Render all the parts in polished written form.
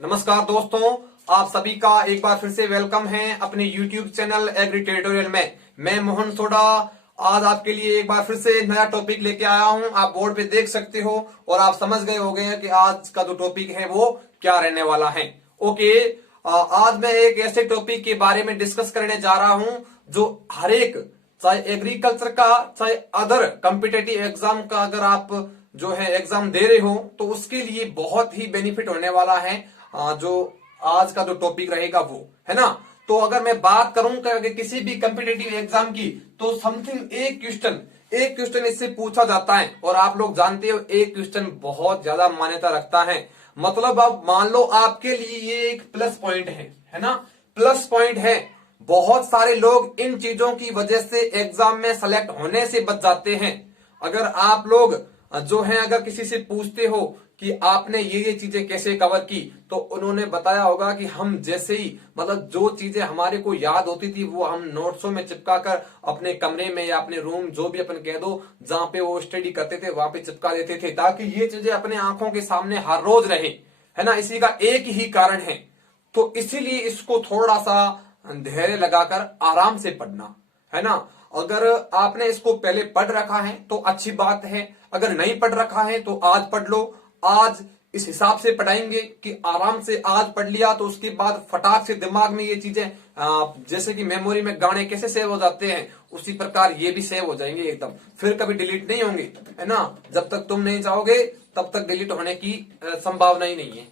नमस्कार दोस्तों, आप सभी का एक बार फिर से वेलकम है अपने YouTube चैनल एग्री ट्यूटोरियल में। मैं मोहन सोडा आज आपके लिए एक बार फिर से नया टॉपिक लेके आया हूं। आप बोर्ड पे देख सकते हो और आप समझ गए होंगे कि आज का जो टॉपिक है वो क्या रहने वाला है। ओके, आज मैं एक ऐसे टॉपिक के बारे में डिस्कस करने जा रहा हूं जो हर एक, चाहे एग्रीकल्चर का चाहे अदर कॉम्पिटेटिव एग्जाम का, अगर आप जो है एग्जाम दे रहे हो तो उसके लिए बहुत ही बेनिफिट होने वाला है। जो आज का जो टॉपिक रहेगा वो है ना। तो अगर मैं बात करूं कि किसी भी कॉम्पिटेटिव एग्जाम की, तो समथिंग एक क्वेश्चन इससे पूछा जाता है। और आप लोग जानते हो एक क्वेश्चन बहुत ज्यादा मान्यता रखता है। मतलब अब मान लो आपके लिए ये एक प्लस पॉइंट है ना, प्लस पॉइंट है। बहुत सारे लोग इन चीजों की वजह से एग्जाम में सेलेक्ट होने से बच जाते हैं। अगर आप लोग जो है अगर किसी से पूछते हो कि आपने ये चीजें कैसे कवर की, तो उन्होंने बताया होगा कि हम जैसे ही मतलब जो चीजें हमारे को याद होती थी वो हम नोट्सों में चिपका कर अपने कमरे में या अपने रूम, जो भी अपन कह दो, जहां पे वो स्टडी करते थे वहां पे चिपका देते थे, ताकि ये चीजें अपने आंखों के सामने हर रोज रहे, है ना। इसी का एक ही कारण है। तो इसीलिए इसको थोड़ा सा धैर्य लगाकर आराम से पढ़ना, है ना। अगर आपने इसको पहले पढ़ रखा है तो अच्छी बात है, अगर नहीं पढ़ रखा है तो आज पढ़ लो। आज इस हिसाब से पढ़ाएंगे कि आराम से आज पढ़ लिया तो उसके बाद फटाक से दिमाग में ये चीजें, जैसे कि मेमोरी में गाने कैसे सेव हो जाते हैं उसी प्रकार ये भी सेव हो जाएंगे एकदम, फिर कभी डिलीट नहीं होंगे, है ना। जब तक तुम नहीं चाहोगे तब तक डिलीट होने की संभावना ही नहीं है।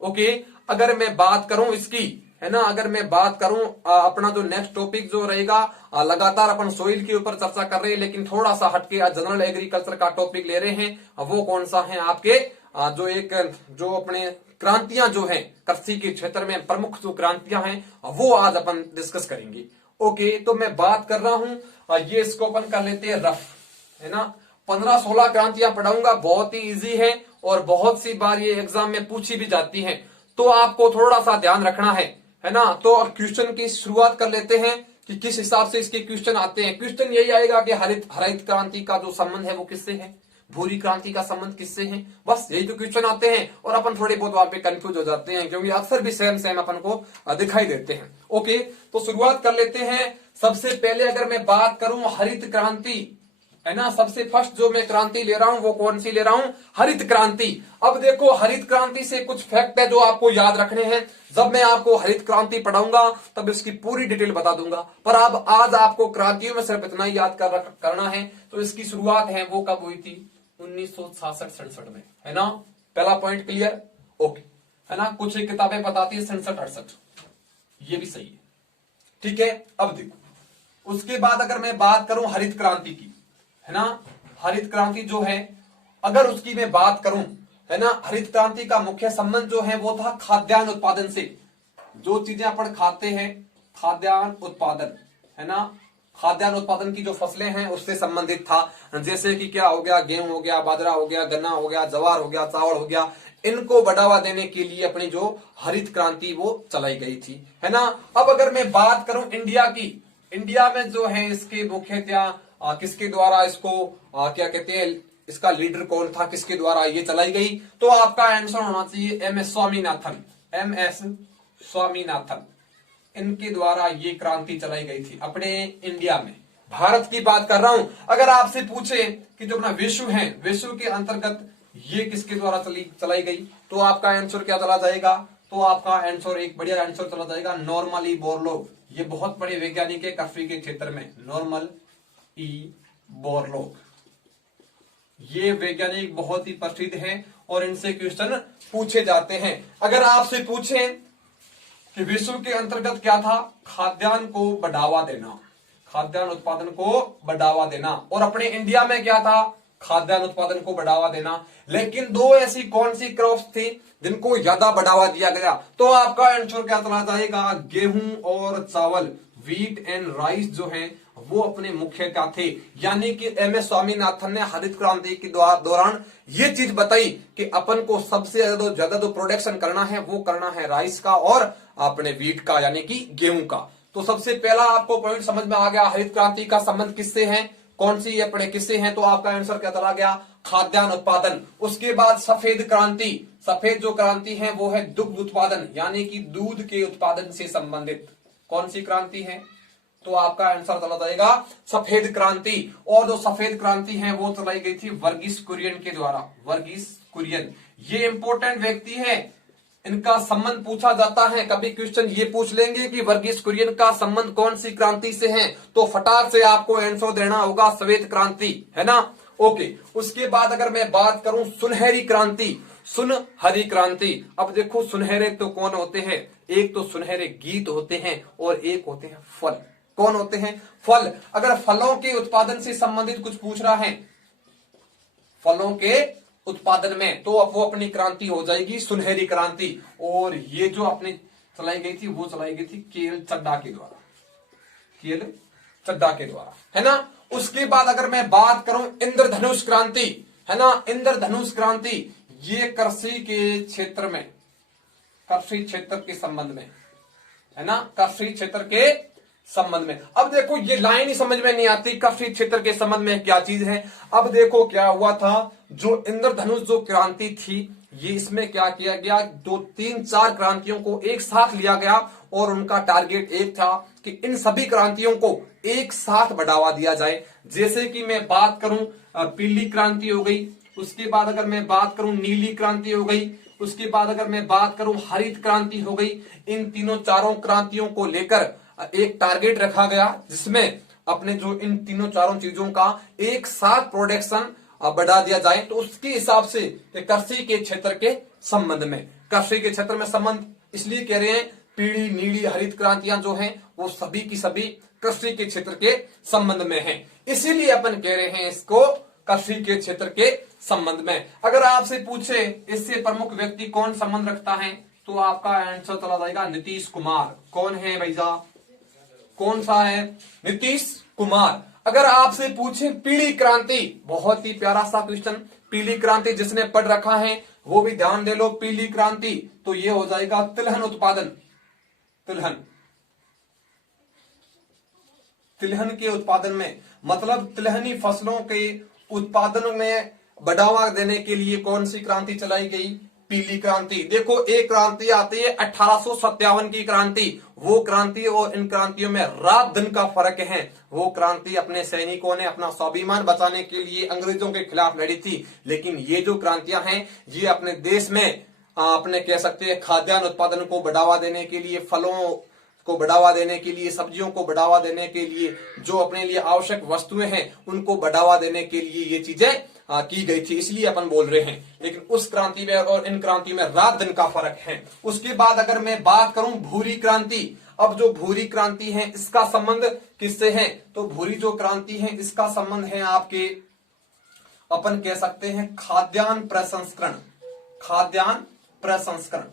ओके, अगर मैं बात करूं इसकी, है ना, अगर मैं बात करूं अपना जो नेक्स्ट टॉपिक जो रहेगा, लगातार अपन सोइल के ऊपर चर्चा कर रहे हैं, लेकिन थोड़ा सा हटके जनरल एग्रीकल्चर का टॉपिक ले रहे हैं। वो कौन सा है आपके, जो अपने क्रांतियां जो है कृषि के क्षेत्र में, प्रमुख जो क्रांतियां हैं वो आज अपन डिस्कस करेंगे। ओके, तो मैं बात कर रहा हूं, ये इसको अपन कर लेते हैं रफ, है ना। 15-16 क्रांतियां पढ़ाऊंगा, बहुत ही इजी है और बहुत सी बार ये एग्जाम में पूछी भी जाती है, तो आपको थोड़ा सा ध्यान रखना है ना। तो क्वेश्चन की शुरुआत कर लेते हैं कि किस हिसाब से इसके क्वेश्चन आते हैं। क्वेश्चन यही आएगा कि हरित क्रांति का जो संबंध है वो किससे है, भूरी क्रांति का संबंध किससे है, बस यही तो क्वेश्चन आते हैं। और अपन थोड़े बहुत वहां पे कंफ्यूज हो जाते हैं क्योंकि अक्सर भी सेम अपन को दिखाई देते हैं। ओके, तो शुरुआत कर लेते हैं। सबसे पहले अगर मैं बात करूं हरित क्रांति, है ना, सबसे फर्स्ट जो मैं क्रांति ले रहा हूं वो कौन सी ले रहा हूं, हरित क्रांति। अब देखो, हरित क्रांति से कुछ फैक्ट है जो आपको याद रखने हैं। जब मैं आपको हरित क्रांति पढ़ाऊंगा तब इसकी पूरी डिटेल बता दूंगा, पर अब आज आपको क्रांतियों में सिर्फ इतना ही याद करना है। तो इसकी शुरुआत है वो कब हुई थी, 1966-67 में, है ना। पहला पॉइंट क्लियर, ओके, है ना। कुछ एक किताबें बताती है 67-68, ये भी सही है, ठीक है। अब देखो, उसके बाद अगर मैं बात करूं हरित क्रांति की, है ना, हरित क्रांति जो है अगर उसकी मैं बात करूं, है ना, हरित क्रांति का मुख्य संबंध जो है वो था खाद्यान्न उत्पादन से। जो चीजें अपन खाते हैं, खाद्यान्न उत्पादन, है ना, खाद्यान्न उत्पादन की जो फसलें हैं उससे संबंधित था। जैसे कि क्या हो गया, गेहूं हो गया, बाजरा हो गया, गन्ना हो गया, जवार हो गया, चावल हो गया। इनको बढ़ावा देने के लिए अपनी जो हरित क्रांति वो चलाई गई थी, है ना। अब अगर मैं बात करूं इंडिया की, इंडिया में जो है इसके मुख्यतः किसके द्वारा इसको क्या कहते हैं, इसका लीडर कौन था, किसके द्वारा ये चलाई गई, तो आपका आंसर होना चाहिए MS स्वामीनाथन। MS स्वामीनाथन, इनके द्वारा ये क्रांति चलाई गई थी अपने इंडिया में। भारत की बात कर रहा हूं। अगर आपसे पूछे कि जो अपना विश्व है, विश्व के अंतर्गत ये किसके द्वारा चलाई गई, तो आपका आंसर क्या चला जाएगा, तो आपका आंसर एक बढ़िया आंसर चला जाएगा नॉर्मन ई बोरलॉग। ये बहुत बड़े वैज्ञानिक है कृषि के क्षेत्र में, नॉर्मन ई बोरलॉग। ये वैज्ञानिक बहुत ही प्रसिद्ध हैं और इनसे क्वेश्चन पूछे जाते हैं। अगर आपसे पूछे कि विश्व के अंतर्गत क्या था, खाद्यान्न को बढ़ावा देना, खाद्यान्न उत्पादन को बढ़ावा देना, और अपने इंडिया में क्या था, खाद्यान्न उत्पादन को बढ़ावा देना। लेकिन दो ऐसी कौन सी क्रॉप्स थी जिनको ज्यादा बढ़ावा दिया गया, तो आपका आंसर क्या चला जाएगा, गेहूं और चावल, व्हीट एंड राइस जो है वो अपने मुख्य का थे। यानी कि MS स्वामीनाथन ने हरित क्रांति के दौरान ये चीज बताई कि अपन को सबसे ज्यादा जो प्रोडक्शन करना है वो करना है राइस का और अपने व्हीट का, यानी कि गेहूं का। तो सबसे पहला आपको पॉइंट समझ में आ गया, हरित क्रांति का संबंध किससे है, कौन सी अपने किससे है, तो आपका आंसर क्या चला गया, खाद्यान्न उत्पादन। उसके बाद सफेद क्रांति, सफेद जो क्रांति है वो है दुग्ध उत्पादन, यानी कि दूध के उत्पादन से संबंधित कौन सी क्रांति है, तो आपका आंसर चला जाएगा सफेद क्रांति। और जो सफेद क्रांति है वो चलाई गई थी वर्गीस कुरियन के द्वारा, वर्गीस कुरियन। ये इंपॉर्टेंट व्यक्ति है, इनका संबंध पूछा जाता है, कभी क्वेश्चन ये पूछ लेंगे कि वर्गीस कुरियन का संबंध कौन सी क्रांति से है, तो फटाक से आपको आंसर देना होगा श्वेत क्रांति, है ना। ओके, उसके बाद अगर मैं बात करूं सुनहरी क्रांति, सुनहरी क्रांति। अब देखो सुनहरे तो कौन होते हैं, एक तो सुनहरे गीत होते हैं और एक होते हैं फल। कौन होते हैं, फल। अगर फलों के उत्पादन से संबंधित कुछ पूछ रहा है, फलों के उत्पादन में, तो अब वो अपनी क्रांति हो जाएगी सुनहरी क्रांति। और ये जो अपनी चलाई गई थी वो चलाई गई थी केएल चड्ढा के द्वारा, केएल चड्ढा के द्वारा, है ना। उसके बाद अगर मैं बात करूं इंद्रधनुष क्रांति, है ना, इंद्रधनुष क्रांति, ये कृषि के क्षेत्र में, कृषि क्षेत्र के संबंध में, है ना, कृषि क्षेत्र के संबंध में। अब देखो ये लाइन ही समझ में नहीं आती, कृषि क्षेत्र के संबंध में क्या चीज है। अब देखो क्या हुआ था, जो इंद्रधनुष जो क्रांति थी, ये इसमें क्या किया गया, 2-3-4 क्रांतियों को एक साथ लिया गया और उनका टारगेट एक था कि इन सभी क्रांतियों को एक साथ बढ़ावा दिया जाए। जैसे कि मैं बात करूं पीली क्रांति हो गई, उसके बाद अगर मैं बात करूं नीली क्रांति हो गई, उसके बाद अगर मैं बात करूं हरित क्रांति हो गई। इन तीनों चारों क्रांतियों को लेकर एक टारगेट रखा गया, जिसमें अपने जो इन तीनों चारों चीजों का एक साथ प्रोडक्शन बढ़ा दिया जाए। तो उसके हिसाब से कृषि के क्षेत्र के संबंध में, कृषि के क्षेत्र में संबंध इसलिए कह रहे हैं, पीली नीली हरित क्रांतियां जो हैं वो सभी की सभी कृषि के क्षेत्र के संबंध में हैं, इसीलिए अपन कह रहे हैं इसको कृषि के क्षेत्र के संबंध में। अगर आपसे पूछे इससे प्रमुख व्यक्ति कौन संबंध रखता है, तो आपका आंसर चला जाएगा नीतीश कुमार। कौन है भैया, कौन सा है, नीतीश कुमार। अगर आपसे पूछे पीली क्रांति, बहुत ही प्यारा सा क्वेश्चन, पीली क्रांति जिसने पढ़ रखा है वो भी ध्यान दे लो, पीली क्रांति, तो ये हो जाएगा तिलहन उत्पादन, तिलहन, तिलहन के उत्पादन में, मतलब तिलहनी फसलों के उत्पादन में बढ़ावा देने के लिए कौन सी क्रांति चलाई गई, पीली क्रांति। देखो एक क्रांति आती है 1857 की क्रांति, वो क्रांति और इन क्रांतियों में रात दिन का फर्क है। वो क्रांति अपने सैनिकों ने अपना स्वाभिमान बचाने के लिए अंग्रेजों के खिलाफ लड़ी थी, लेकिन ये जो क्रांतियां हैं ये अपने देश में अपने कह सकते हैं खाद्यान्न उत्पादन को बढ़ावा देने के लिए, फलों को बढ़ावा देने के लिए, सब्जियों को बढ़ावा देने के लिए, जो अपने लिए आवश्यक वस्तुएं हैं उनको बढ़ावा देने के लिए ये चीजें की गई थी, इसलिए अपन बोल रहे हैं। लेकिन उस क्रांति में और इन क्रांति में रात दिन का फर्क है। उसके बाद अगर मैं बात करूं भूरी क्रांति, अब जो भूरी क्रांति है इसका संबंध किससे है, तो भूरी जो क्रांति है इसका संबंध है आपके, अपन कह सकते हैं खाद्यान्न प्रसंस्करण, खाद्यान्न प्रसंस्करण।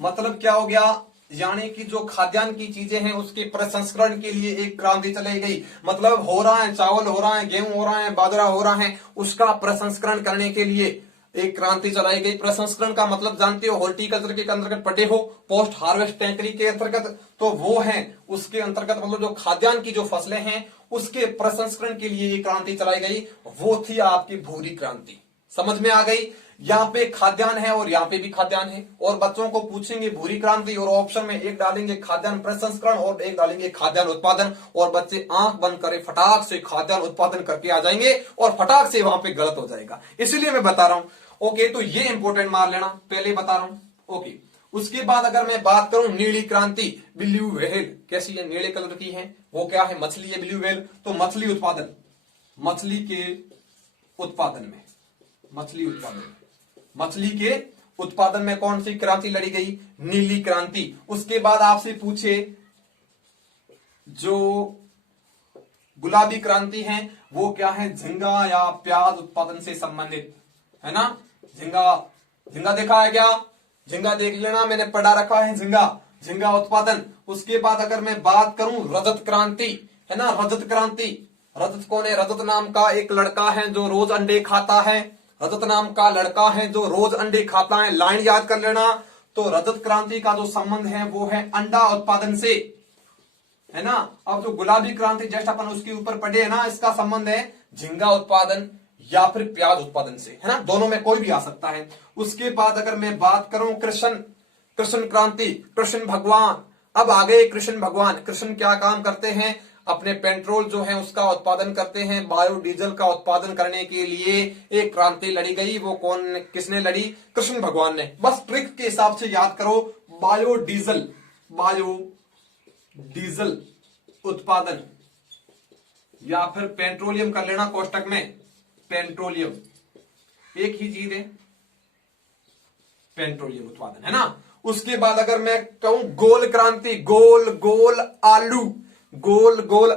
मतलब क्या हो गया, यानी कि जो खाद्यान्न की चीजें हैं उसके प्रसंस्करण के लिए एक क्रांति चलाई गई। मतलब हो रहा है, चावल हो रहा है, गेहूं हो रहा है, बाजरा हो रहा है, उसका प्रसंस्करण करने के लिए एक क्रांति चलाई गई। प्रसंस्करण का मतलब जानते हो, हॉर्टिकल्चर के अंतर्गत पढ़े हो, पोस्ट हार्वेस्ट टैंकरी के अंतर्गत, तो वो है उसके अंतर्गत, मतलब जो खाद्यान्न की जो फसलें हैं उसके प्रसंस्करण के लिए एक क्रांति चलाई गई, वो थी आपकी भूरी क्रांति। समझ में आ गई, यहाँ पे खाद्यान्न है और यहाँ पे भी खाद्यान्न है। और बच्चों को पूछेंगे भूरी क्रांति और ऑप्शन में एक डालेंगे खाद्यान्न प्रसंस्करण और एक डालेंगे खाद्यान्न उत्पादन, और बच्चे आंख बंद करे फटाक से खाद्यान्न उत्पादन करके आ जाएंगे और फटाक से वहां पे गलत हो जाएगा, इसलिए मैं बता रहा हूं। ओके, तो ये इंपोर्टेंट मार लेना, पहले बता रहा हूं। ओके, उसके बाद अगर मैं बात करूं नीली क्रांति, ब्लू व्हेल, कैसी है, नीले कलर की है, वो क्या है, मछली है ब्लू व्हेल। तो मछली उत्पादन, मछली के उत्पादन में, मछली उत्पादन में, मछली के उत्पादन में कौन सी क्रांति लड़ी गई, नीली क्रांति। उसके बाद आपसे पूछे जो गुलाबी क्रांति है वो क्या है, झींगा या प्याज उत्पादन से संबंधित, है ना। झींगा, झींगा देखा है क्या, झींगा देख लेना, मैंने पढ़ा रखा है झींगा, झींगा उत्पादन। उसके बाद अगर मैं बात करूं रजत क्रांति, है ना, रजत क्रांति। रजत कौन है, रजत नाम का एक लड़का है जो रोज अंडे खाता है, रजत नाम का लड़का है जो रोज अंडे खाता है, लाइन याद कर लेना। तो रजत क्रांति का जो संबंध है वो है अंडा उत्पादन से, है ना। अब जो गुलाबी क्रांति जस्ट अपन उसके ऊपर पढ़े है ना, इसका संबंध है झींगा उत्पादन। या फिर प्याज उत्पादन से, है ना, दोनों में कोई भी आ सकता है। उसके बाद अगर मैं बात करूं कृष्ण क्रांति, कृष्ण भगवान, अब आ गए कृष्ण भगवान। कृष्ण क्या काम करते हैं, अपने पेट्रोल जो है उसका उत्पादन करते हैं। बायोडीजल का उत्पादन करने के लिए एक क्रांति लड़ी गई, वो किसने लड़ी, कृष्ण भगवान ने। बस ट्रिक के हिसाब से याद करो, बायोडीजल उत्पादन या फिर पेट्रोलियम कर लेना कोष्टक में, पेट्रोलियम एक ही चीज है, पेट्रोलियम उत्पादन, है ना। उसके बाद अगर मैं कहूं गोल क्रांति, गोल गोल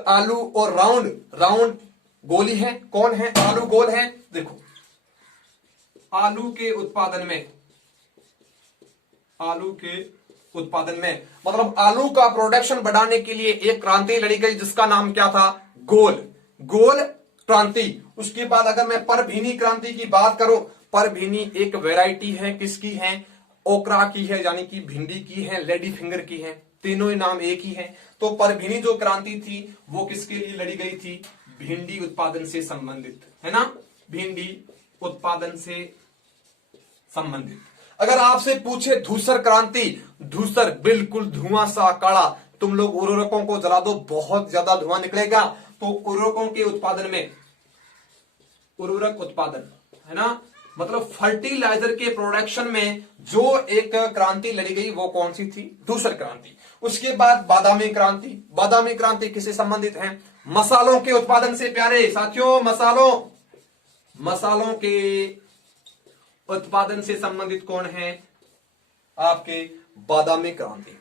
आलू और राउंड गोली है, कौन है, आलू गोल है। देखो आलू के उत्पादन में मतलब आलू का प्रोडक्शन बढ़ाने के लिए एक क्रांति लड़ी गई जिसका नाम क्या था, गोल क्रांति। उसके बाद अगर मैं परभीनी क्रांति की बात करूं, परभीनी एक वैरायटी है, किसकी है, ओकरा की है, यानी कि भिंडी की है, लेडी फिंगर की है, तीनों ही नाम एक ही है। तो परभीनी जो क्रांति थी वो किसके लिए लड़ी गई थी, भिंडी उत्पादन से संबंधित, है ना, भिंडी उत्पादन से संबंधित। अगर आपसे पूछे धूसर क्रांति, धूसर बिल्कुल धुआं सा काला, तुम लोग उर्वरकों को जला दो बहुत ज्यादा धुआं निकलेगा, तो उर्वरकों के उत्पादन में, उर्वरक उत्पादन, है ना, मतलब फर्टिलाइजर के प्रोडक्शन में जो एक क्रांति लड़ी गई वो कौन सी थी, धूसर क्रांति। उसके बाद बादामी क्रांति किससे संबंधित है, मसालों के उत्पादन से। प्यारे साथियों, मसालों के उत्पादन से संबंधित कौन है, आपके बादामी क्रांति।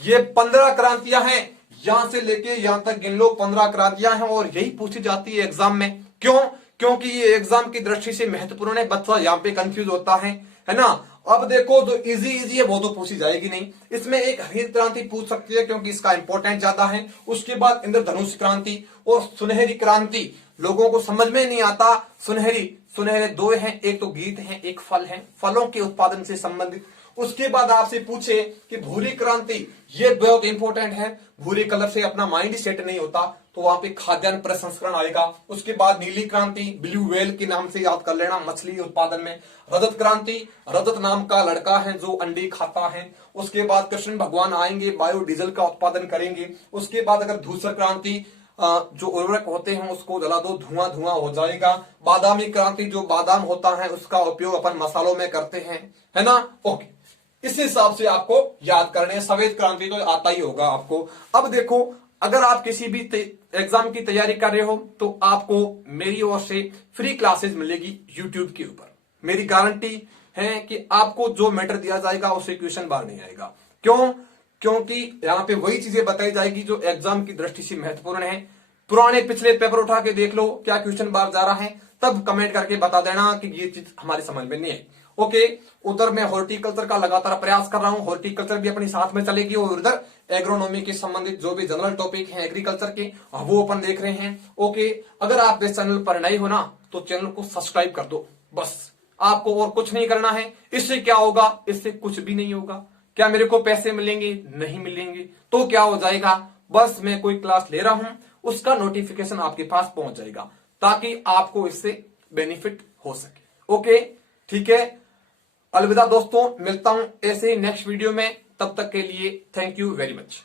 ये 15 क्रांतियां हैं, यहां से लेके यहां तक गिन लो, 15 क्रांतियां हैं, और यही पूछी जाती है एग्जाम में। क्यों, क्योंकि ये एग्जाम की दृष्टि से महत्वपूर्ण है, बच्चा यहां पे कंफ्यूज होता है ना। अब देखो जो इजी है वो तो पूछी जाएगी नहीं, इसमें एक हरित क्रांति पूछ सकती है क्योंकि इसका इंपॉर्टेंट ज्यादा है। उसके बाद इंद्रधनुष क्रांति और सुनहरी क्रांति, लोगों को समझ में नहीं आता, सुनहरे दो हैं, एक तो गीत है, एक फल है, फलों के उत्पादन से संबंधित। उसके बाद आपसे पूछे कि भूरी क्रांति, ये बहुत इंपॉर्टेंट है, भूरे कलर से अपना माइंड सेट नहीं होता, तो वहां पे खाद्यान्न प्रसंस्करण आएगा। उसके बाद नीली क्रांति, ब्लू व्हेल के नाम से याद कर लेना, मछली उत्पादन में। रजत क्रांति, रजत नाम का लड़का है जो अंडे खाता है। उसके बाद कृष्ण भगवान आएंगे, बायोडीजल का उत्पादन करेंगे। उसके बाद अगर धूसर क्रांति, जो उर्वरक होते हैं उसको जला दो, धुआं हो जाएगा। बादामी क्रांति, जो बादाम होता है उसका उपयोग अपन मसालों में करते हैं, है ना। ओके, इस हिसाब से आपको याद करने। सफेद क्रांति तो आता ही होगा आपको। अब देखो, अगर आप किसी भी एग्जाम की तैयारी कर रहे हो तो आपको मेरी ओर से फ्री क्लासेस मिलेगी यूट्यूब के ऊपर। मेरी गारंटी है कि आपको जो मैटर दिया जाएगा उससे क्वेश्चन बाहर नहीं आएगा। क्यों, क्योंकि यहाँ पे वही चीजें बताई जाएगी जो एग्जाम की दृष्टि से महत्वपूर्ण है। पुराने पिछले पेपर उठा के देख लो क्या क्वेश्चन बाहर जा रहा है, तब कमेंट करके बता देना कि ये चीज हमारे समझ में नहीं है। ओके, उधर मैं हॉर्टिकल्चर का लगातार प्रयास कर रहा हूं, हॉर्टिकल्चर भी अपनी साथ में चलेगी, और उधर एग्रोनॉमी के संबंधित जो भी जनरल टॉपिक हैं एग्रीकल्चर के वो अपन देख रहे हैं। ओके, अगर आप इस चैनल पर नए हो ना तो चैनल को सब्सक्राइब कर दो, बस आपको और कुछ नहीं करना है। इससे क्या होगा, इससे कुछ भी नहीं होगा। क्या मेरे को पैसे मिलेंगे, नहीं मिलेंगे, तो क्या हो जाएगा, बस मैं कोई क्लास ले रहा हूं उसका नोटिफिकेशन आपके पास पहुंच जाएगा, ताकि आपको इससे बेनिफिट हो सके। ओके, ठीक है, अलविदा दोस्तों, मिलता हूं ऐसे ही नेक्स्ट वीडियो में, तब तक के लिए थैंक यू वेरी मच।